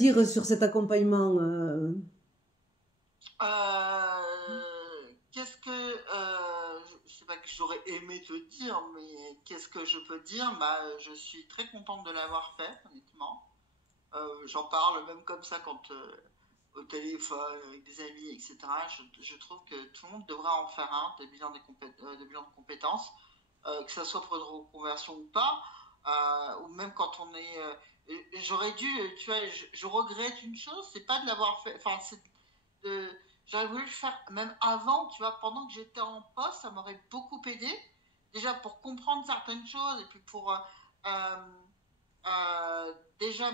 dire sur cet accompagnement Qu'est-ce que je sais pas que j'aurais aimé te dire, mais qu'est-ce que je peux dire? Bah, je suis très contente de l'avoir fait, honnêtement. J'en parle même comme ça quand au téléphone avec des amis, etc. Je trouve que tout le monde devrait en faire un des bilans de compétences, que ça soit pour une reconversion ou pas, ou même quand on est. J'aurais dû, tu vois, je regrette une chose, c'est pas de l'avoir fait. Enfin, c'est de. J'aurais voulu le faire même avant, tu vois, pendant que j'étais en poste, ça m'aurait beaucoup aidé. Déjà pour comprendre certaines choses et puis pour déjà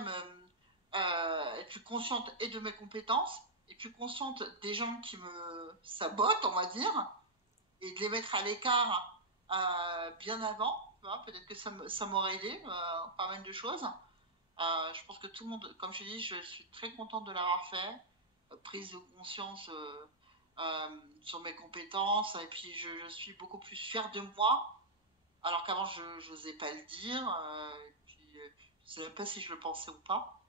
être plus consciente et de mes compétences et plus consciente des gens qui me sabotent, on va dire, et de les mettre à l'écart bien avant. Peut-être que ça m'aurait aidé pas mal de choses. Je pense que tout le monde, comme je dis, je suis très contente de l'avoir fait. Prise de conscience sur mes compétences et puis je suis beaucoup plus fière de moi alors qu'avant je n'osais pas le dire. Et puis, je ne sais même pas si je le pensais ou pas.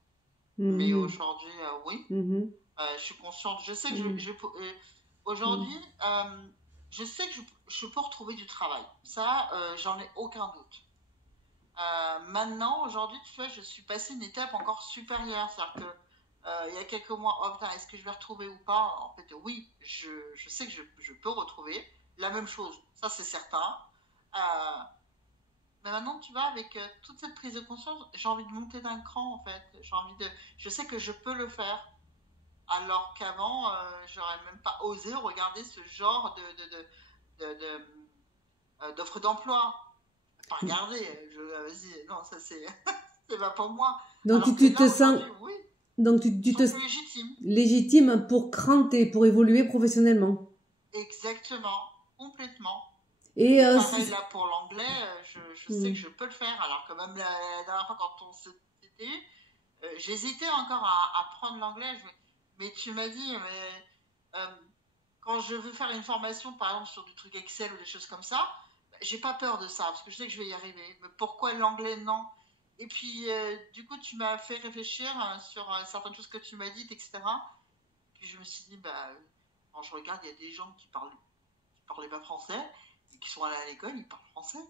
Mais aujourd'hui, oui. Je suis consciente. Je sais que aujourd'hui, je sais que je peux retrouver du travail. Ça, j'en ai aucun doute. Maintenant, aujourd'hui, tu vois, je suis passée une étape encore supérieure. C'est-à-dire que il y a quelques mois, oh putain, est-ce que je vais retrouver ou pas? En fait, oui, je sais que je peux retrouver la même chose. Ça, c'est certain. Euh, mais maintenant, tu vois, avec toute cette prise de conscience, j'ai envie de monter d'un cran, en fait. Je sais que je peux le faire. Alors qu'avant, j'aurais même pas osé regarder ce genre d'offres d'emploi. Pas regarder, vas-y, non, ça c'est c'est pas pour moi. Donc Alors que tu là, te sens, aujourd'hui, oui, donc tu te plus légitime. Légitime pour cranter, pour évoluer professionnellement. Exactement, complètement. Et Et pareil là pour l'anglais, je sais que je peux le faire. Alors que même la dernière fois quand on s'était, j'hésitais encore à prendre l'anglais. Mais tu m'as dit, mais quand je veux faire une formation, par exemple sur du truc Excel ou des choses comme ça, j'ai pas peur de ça parce que je sais que je vais y arriver. Mais pourquoi l'anglais non? Et puis du coup, tu m'as fait réfléchir sur certaines choses que tu m'as dites, etc. Puis je me suis dit, bah, quand je regarde, il y a des gens qui parlaient pas français et qui sont allés à l'école, ils parlent français.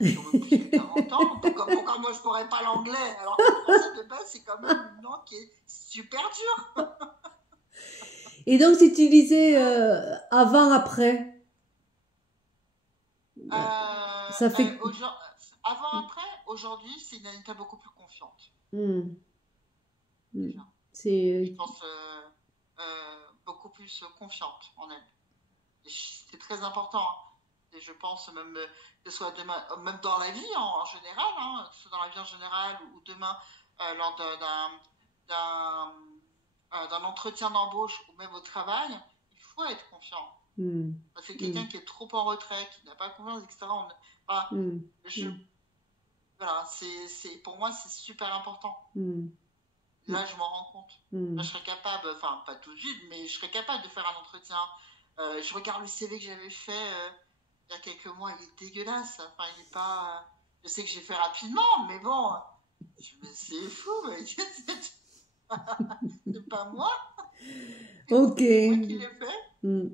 Et qui ont même plus que 40 ans. Donc pourquoi moi je pourrais pas l'anglais alors que le français de base c'est quand même une langue qui est super dure. Et donc si tu disais avant après, ça fait. Avant-après, aujourd'hui, c'est une Anita beaucoup plus confiante. Déjà. Je C'est. pense beaucoup plus confiante en elle. C'est très important. Hein. Et je pense même que ce soit demain, même dans la vie en général, hein, que ce soit dans la vie en général ou demain lors d'un entretien d'embauche ou même au travail, il faut être confiant. Parce que quelqu'un qui est trop en retrait, qui n'a pas confiance, etc. Voilà, pour moi, c'est super important. Là, je m'en rends compte. Là, je serais capable, enfin, pas tout de suite, mais je serais capable de faire un entretien. Je regarde le CV que j'avais fait il y a quelques mois, il est dégueulasse. Enfin, il est pas. Je sais que j'ai fait rapidement, mais bon, c'est fou, mais c'est pas moi. Ok. C'est moi qui l'ai fait.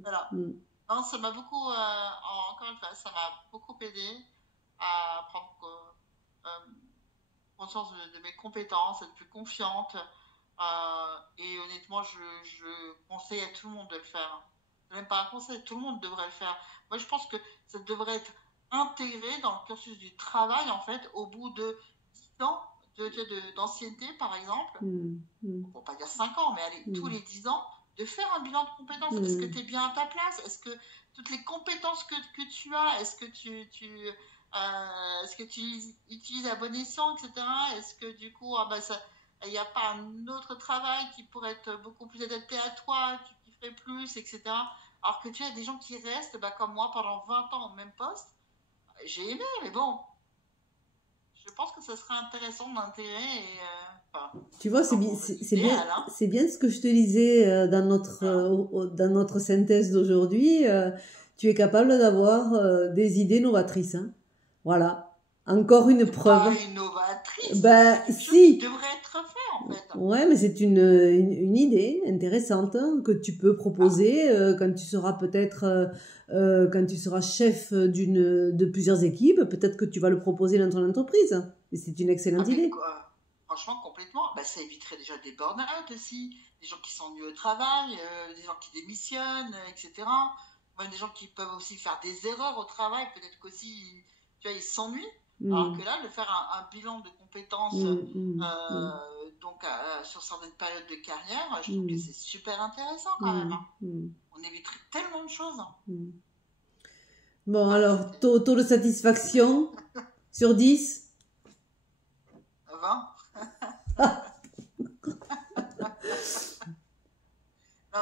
Voilà. Non, ça m'a beaucoup, encore une fois, ça m'a beaucoup aidé à prendre conscience de mes compétences, être plus confiante. Et honnêtement, je conseille à tout le monde de le faire. Même pas un conseil, tout le monde devrait le faire. Moi, je pense que ça devrait être intégré dans le cursus du travail, en fait, au bout de 10 ans d'ancienneté, par exemple. On va pas dire 5 ans, mais allez, tous les 10 ans, de faire un bilan de compétences. Est-ce que tu es bien à ta place? Est-ce que toutes les compétences que tu as, est-ce que est-ce que tu utilises à bon escient, etc. Est-ce que du coup, il n'y a pas un autre travail qui pourrait être beaucoup plus adapté à toi, qui ferait plus, etc. Alors que tu as des gens qui restent, comme moi, pendant 20 ans au même poste. J'ai aimé, mais bon, je pense que ce serait intéressant d'intégrer tu vois, c'est bien ce que je te disais dans notre synthèse d'aujourd'hui. Tu es capable d'avoir des idées novatrices. Hein. Voilà. Encore une preuve. Pas innovatrice. Si. Devrait être fait, en fait. Ouais, mais c'est une idée intéressante que tu peux proposer quand tu seras peut-être quand tu seras chef de plusieurs équipes. Peut-être que tu vas le proposer dans ton entreprise. Et c'est une excellente idée. Franchement, complètement. Bah, ça éviterait déjà des burn-out aussi, des gens qui s'ennuient au travail, des gens qui démissionnent, etc. Même des gens qui peuvent aussi faire des erreurs au travail, peut-être qu'aussi, tu vois, ils s'ennuient. Alors que là, de faire un bilan de compétences donc sur certaines périodes de carrière, je trouve que c'est super intéressant quand même. On éviterait tellement de choses. Bon, alors, taux de satisfaction sur 10 20.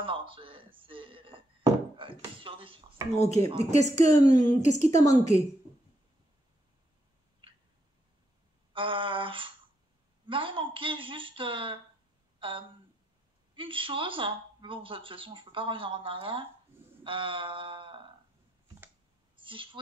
Non, c'est sur 10. Ok. Et qu'est-ce qui t'a manqué? M'a manqué juste une chose, mais bon, de toute façon, je peux pas revenir en arrière. Si je pouvais